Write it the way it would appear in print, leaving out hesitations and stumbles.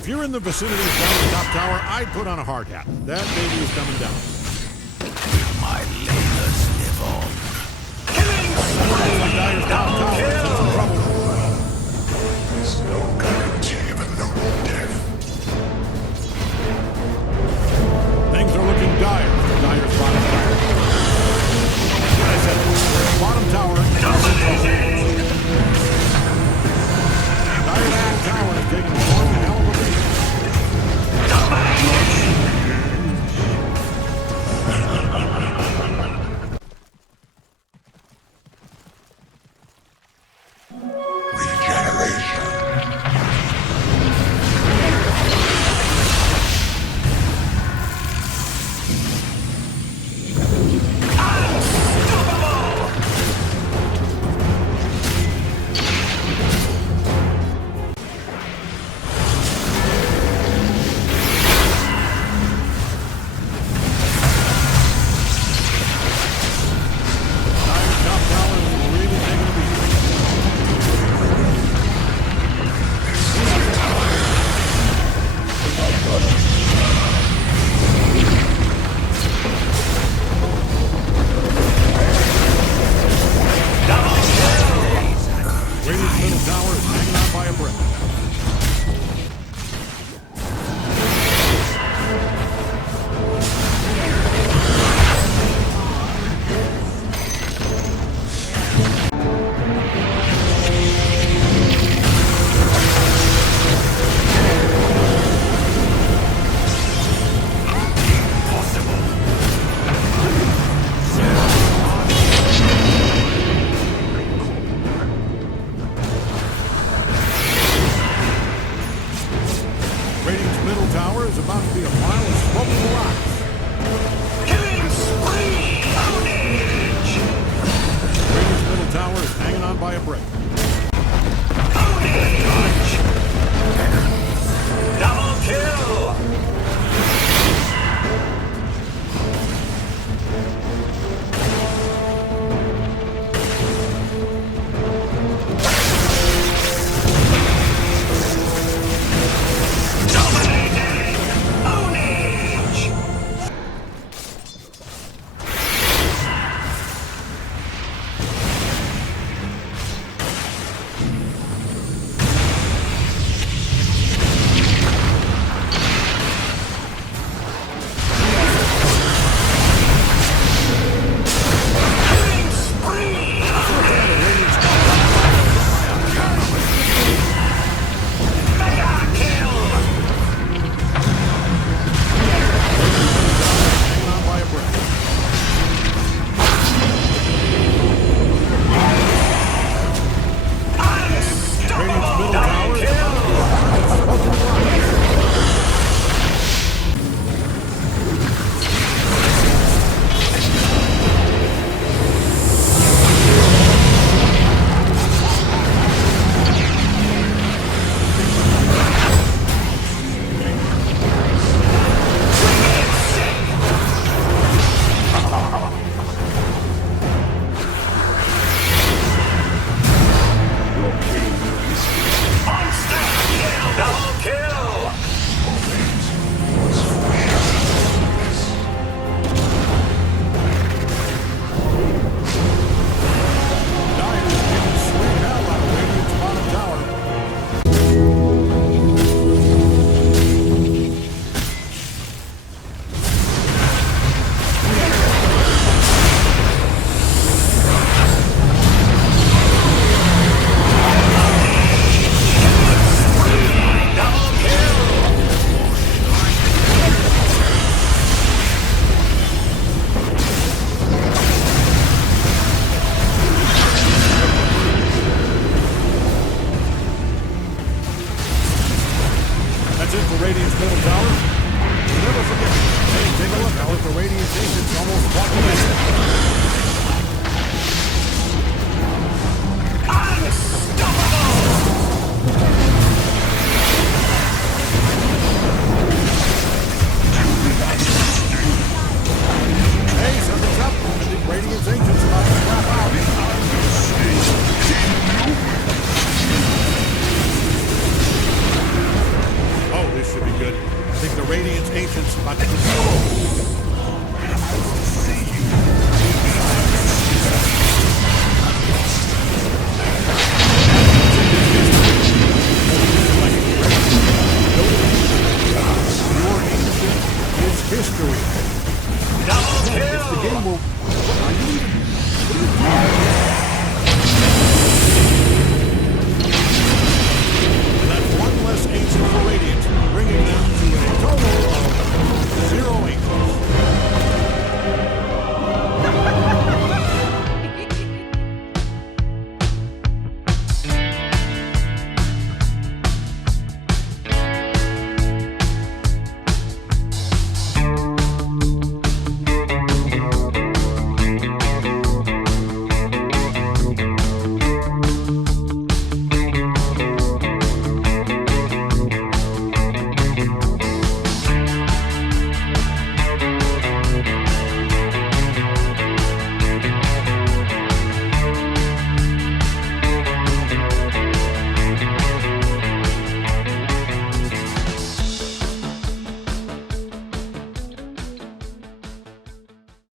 If you're in the vicinity of Dire's top tower, I'd put on a hard hat. That baby is coming down. My lasers live on. Dire's top tower is in some trouble. There's no guarantee of a noble death. Things are looking dire for Dire's bottom tower. Like I said, bottom tower is in trouble. Dire's top tower is taking one hell of a beat. Middle tower. Never forget. Hey, take a look. Now with the radiant agents almost walking in.